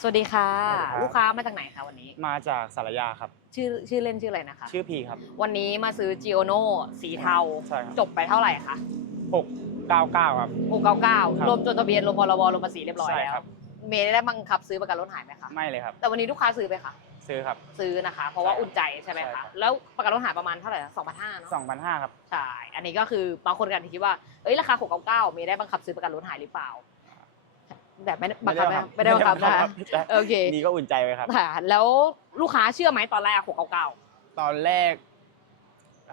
สวัสดีค่ะ สวัสดีครับ ลูกค้ามาจากไหนคะวันนี้ มาจากสารยาครับ ชื่อชื่อเล่นชื่ออะไรนะคะ ชื่อพีครับ วันนี้มาซื้อจิโอโนสีเทา ใช่ครับ จบไปเท่าไหร่คะหกเก้าเก้าครับ 699ครับรวมจดทะเบียนรวมพรบรวมภาษีเรียบร้อยใช่แล้ควรับ เมย์ได้บังคับซื้อประกันรถหายไหมคะไม่เลยครับ แต่วันนี้ลูกค้าซื้อไปค่ะซื้อครับ ซื้อนะคะ เพราะว่าใช่ครับอุ่นใจใช่ไหมใช่ครัคะบ แล้วประกันรถหายประมาณเท่าไหร่สองพันห้าเนาะสองพันห้าครับ ใช่อันนี้ก็คือบางคนกันที่คิดว่าเอ้ยราคา699เมย์ได้บังคับซื้อประกันรถหายหรือเปล่า แต่ไม่ได้บังคับนะไม่ได้บังคับนะใช่โอเคนี่ก็อุ่นใจไว้ครับค่ะแล้วลูกค้าเชื่อไหมตอนแรก699ตอนแรก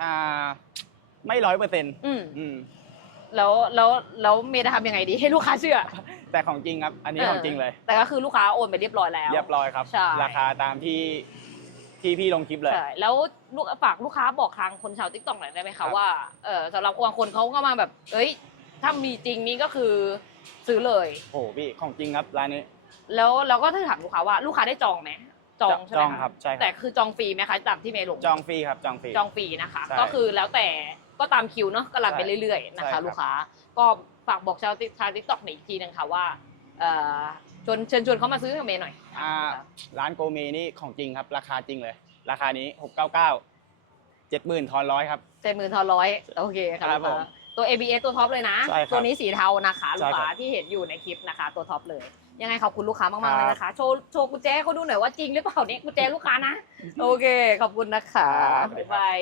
อ่า ไม่ร้อยเปอร์เซ็นต์อืมอืมแล้วแล้วแล้วเมย์จะทำยังไงดีให้ลูกค้าเชื่อ แต่ของจริงครับ อันนี้ของจริงเลย แต่ก็คือลูกค้าโอนไปเรียบร้อยแล้ว เรียบร้อยครับใช่ราคาตามที่ที่พี่ลงคลิปเลยใช่แล้วลูกฝากลูกค้าบอกทางคนชาวติ๊กต็อกหน่อยได้ไหมครัคะบว่าเออสำหรับบางคนเขาก็มาแบบ เอ้ย ถ้ามีจริงนี่ก็คือ ซื้อเลย โอ้โหพี่ของจริงครับร้านนี้ แล้วเราก็จะถามลูกค้าว่าลูกค้าได้จองไหมจองใช่ไหมจองะครับใช่ครับ แต่คือจองฟรีไหมคะตามที่เมย์ลงจองฟรีครับจองฟรี จองฟรีนะคะ ใช่ก็คือแล้วแต่ก็ตามคิวเนาะก็รันไปใช่เรื่อยๆนะใช่ครัคะ บ ลูกค้าก็ฝากบอกชาวติ๊กชาวติ๊กต็อกอีกทีหนึงค่ะว่าเอ่อชวนเชิญชวนเขามาซื้อกับเมย์หน่อยอ่าร้านโกเมนี่ของจริงครับ ราคาจริงเลย ราคานี้หกเก้าเก้าเจ็ดหมื่นทอนร้อยครับ เจ็ดหมื่นทอนร้อยโอเคค่ะครับลูกผม ค้า ตัว ABS ตัวท็อปเลยนะ ใช่ครับตัวนี้สีเทานะคะลูกค้าใช่ครับที่เห็นอยู่ในคลิปนะคะ ตัวท็อปเลย ยังไงขอบคุณลูกค้ามากๆครับเลยนะคะ โชว์โชว์กุญแจให้เขาดูหน่อยว่าจริงหรือเปล่าเนี่ยกุญแจลูกค้านะ โอเค ขอบคุณนะคะครับ บ๊ายบาย